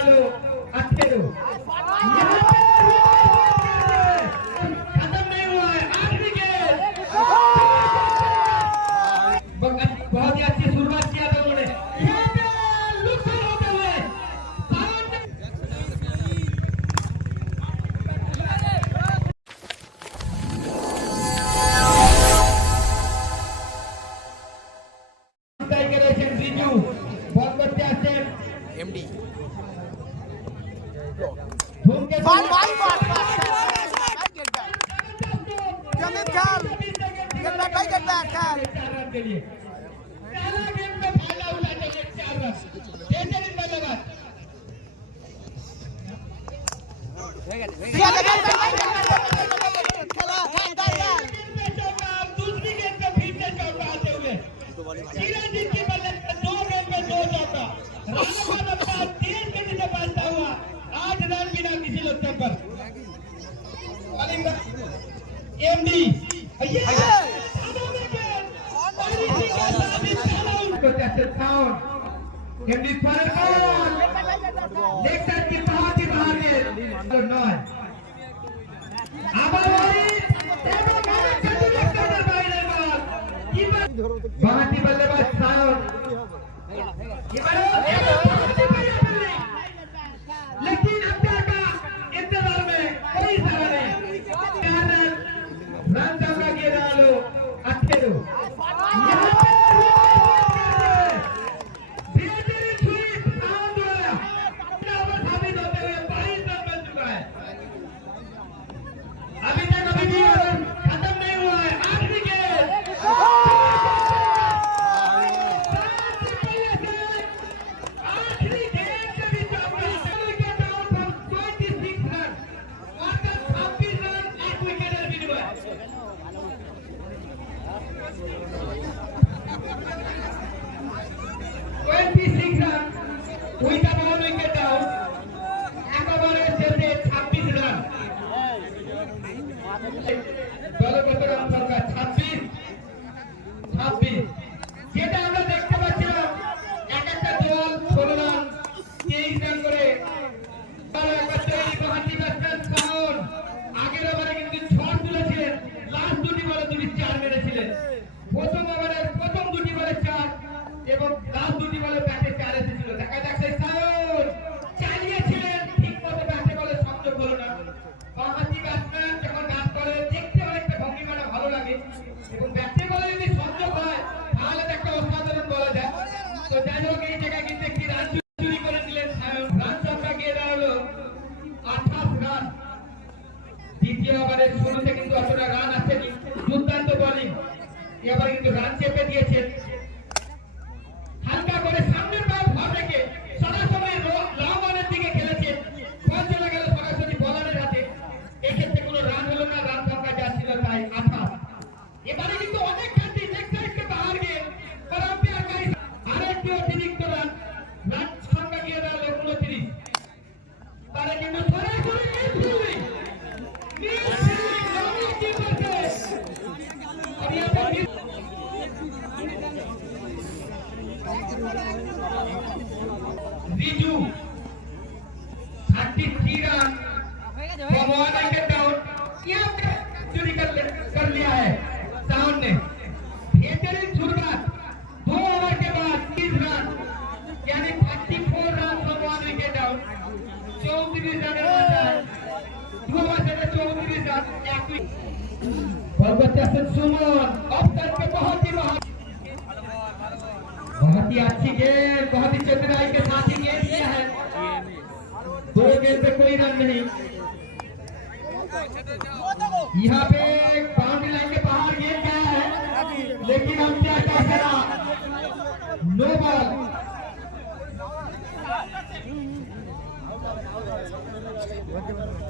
విత్తనాలు అట్టెలు Ball, ball, ball, ball. Get back. Jamil Khan. Get back, bhai, get back, Khan. चार MD MD पर ball leg side की बहुत ही बाहर गए नॉय আবার ওই এবং মানে কিন্তু লেফটের বাইরে বল কিপার దళపతి এক্ষেত্রে কোনো হলো না রান সংখ্যা যাচ্ছিল তাই আঠাশ এবারে কিন্তু অনেক খান্তি নেক্সট সাইডকে আর একটি অতিরিক্ত রান তারা কিন্তু সরাসরি মিস और सुमन अब तक के बहुत ही बहुत ही अच्छी गेंद, बहुत ही चतुराई के साथ ही गेंद किया है। दो गेंद पे कोई रन नहीं। यहाँ पे बाउंड्री लाइन के बाहर गेंद गया है, लेकिन हम क्या क्या करा? No ball. Thank you.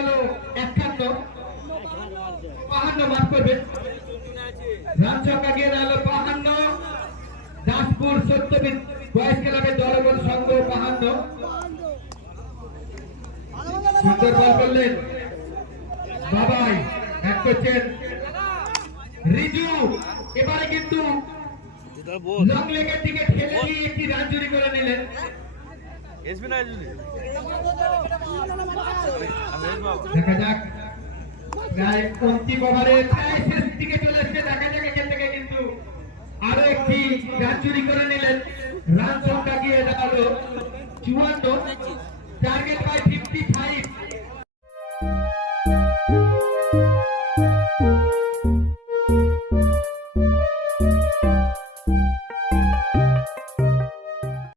গেল একান্ন বাহান্ন মাফ করবেন রান গিয়ে গেল বাহান্ন দাসপুর সত্যবিদ বয়স ক্লাবের দলবল সংঘ বাহান্ন সুন্দর বল করলেন। বাবাই ব্যাট করছেন। রিজু, এবারে কিন্তু লং লেগের দিকে ঠেলে দিয়ে একটি রান চুরি করে নিলেন। এসবি না দেখা যাক। প্রায় অন্তিম ওভারে প্রায় শেষ দিকে চলে এসছে, দেখা যাক এখান থেকে কিন্তু আরও একটি রান চুরি করে নিলেন। রান সংখ্যা গিয়ে দাঁড়াল চুয়ান্ন। Target by